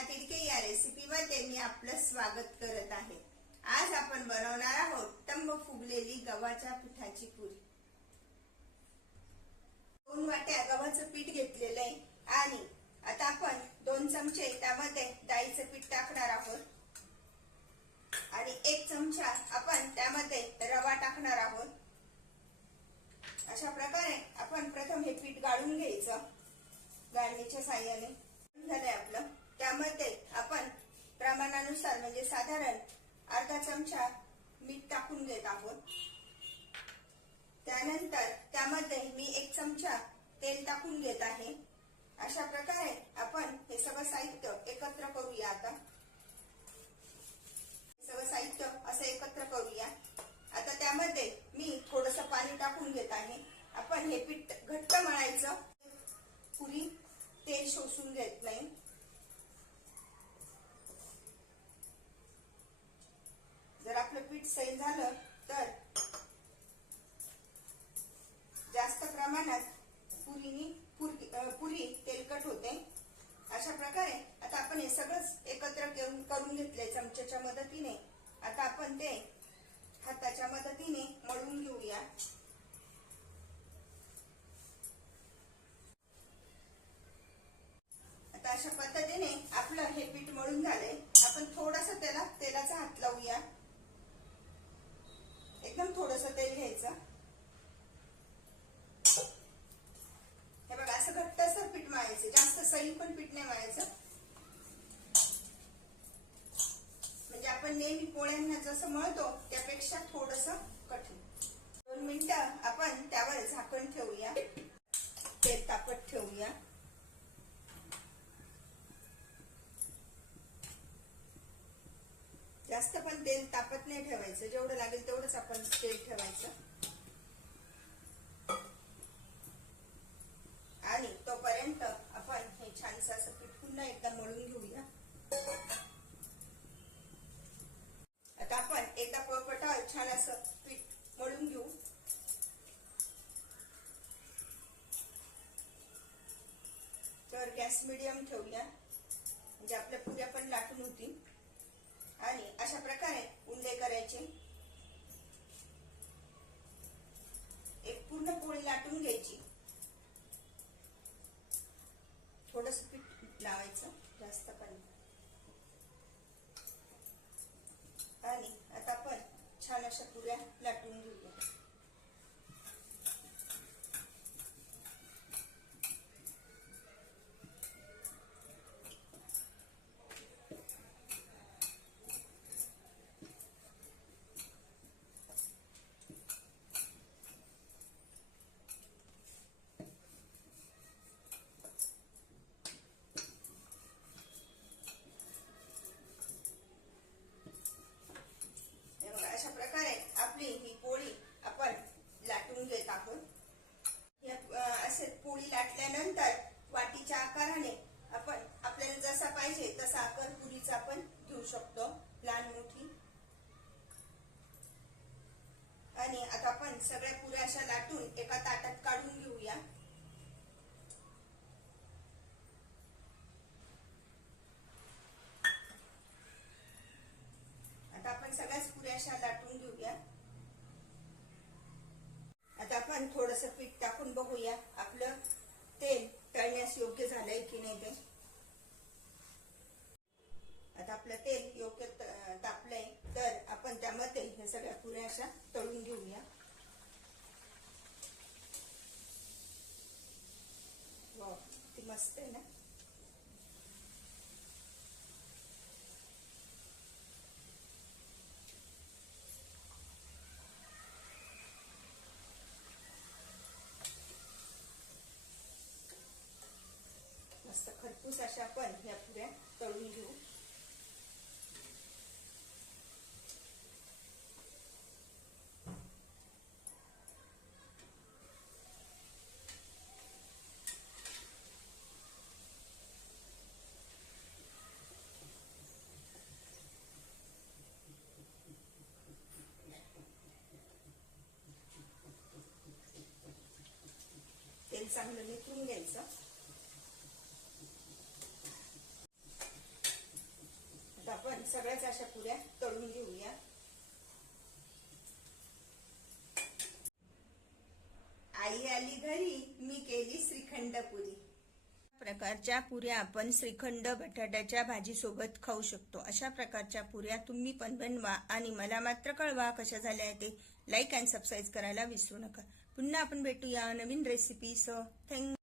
तिडके या रेसिपी मध्ये मी आपलं स्वागत करत आहे. आज आपण बनवणार आहोत तंब फुगलेली गव्हाच्या पिठाची पुरी. दोन वाट्या गव्हाचं पीठ घेतलेलं आहे आणि आता आपण दोन चमचे त्यामध्ये डाळीचं पीठ टाकणार आहोत. आणि एक चमचा आपण त्यामध्ये रवा टाकणार आहोत. अशा प्रकारे आपण प्रथम हे पीठ गाळून घ्यायचं. गाळणीच्या साह्याने. झालंय आपलं. त्यामध्ये आपण प्रमाणानुसार म्हणजे साधारण अर्धा चमचा मीठ टाकून घेत आहोत. त्यानंतर त्यामध्ये मी एक चमचा तेल टाकून घेत आहे. अशा प्रकारे आपण हे सगळं साहित्य एकत्र करूया आता. सगळं साहित्य असं एकत्र करूया. आता त्यामध्ये मी थोडस पाणी टाकून घेत आहे. आपण हे पीठ घट्ट मळायचं. पुरी तेल शोषून घेत नाही जर आपलं पीठ सैल झालं तर जास्त प्रमाणात पुरीनी पुरी पुरी तेलकट होते. अशा प्रकारे आता आपण हे सगळंच एकत्र करून घेतले घेतलंय चमच्याच्या मदतीने. आता आपण ते हाताच्या मदतीने मळून घेऊया. आता अशा पद्धतीने आपलं हे पीठ मळून झालंय. आपण थोडस त्याला तेलाचा हात लावूया. एकदम थोडस तेल घ्यायचं. हे बघा असं घट्टसर पीठ मळायचं. जास्त सैल पण पीठ नाही मळायचं. म्हणजे आपण नेहमी पोळ्यांना जसं मळतो त्यापेक्षा थोडस कठीण. दोन मिनिटं आपण त्यावर झाकण ठेवूया. तेल तापत ठेवूया. जास्त पण तेल तापत नाही ठेवायचं. जेवढं लागेल तेवढंच आपण तेल ठेवायचं. आणि तोपर्यंत आपण हे छानसं असं पीठ पुन्हा एकदा मळून घेऊया. आता आपण एकदा पळपटा छान असं पीठ मळून घेऊ. तर गॅस मिडियम ठेवूया. म्हणजे आपल्या पुऱ्या पण लाटून होतील. प्रकारे उंडे करायचे. एक पूर्ण पोळी लाटून घ्यायची. थोडस पीठ लावायचं जास्त पाणी. आणि आता आपण छान अशा पुऱ्या लाटून घेऊया हे बघा अशा प्रकारे आपली ही पोळी आपण लाटून घेत आहोत या अं, लाटल्यानंतर वाटीच्या आकाराने आपण आपल्याला जसा पाहिजे तसा आकार पुरीचा आपण घेऊ शकतो. लहान मोठी. आणि आता आपण सगळ्या पुऱ्या अशा लाटून एका ताटात काढून घेऊया. आता आपण सगळ्याच पुऱ्या अशा लाटून घेऊया. आता आपण थोडस पीठ टाकून बघूया. आपलं झालंय आता आपलं तेल योग्य तापलंय तर आपण त्यामध्ये हे सगळ्या पुऱ्या अशा तळून घेऊया. ती मस्त आहे ना मस्त खरपूस अशा आपण ह्या पुऱ्या तळून घेऊ चांगलं निथून घ्यायचं आपण सगळ्याच अशा पुऱ्या तळून घेऊया. आई आली घरी मी केली श्रीखंड पुरी. प्रकारच्या पुऱ्या आपण श्रीखंड बटाट्याच्या भाजी सोबत खाऊ शकतो. अशा प्रकारच्या पुऱ्या तुम्ही पण बनवा आणि मला मात्र कळवा कशा झाल्या ते. लाईक अँड सबस्क्राईब करायला विसरू नका. पुन्हा आपण भेटूया नवीन रेसिपी सो थँक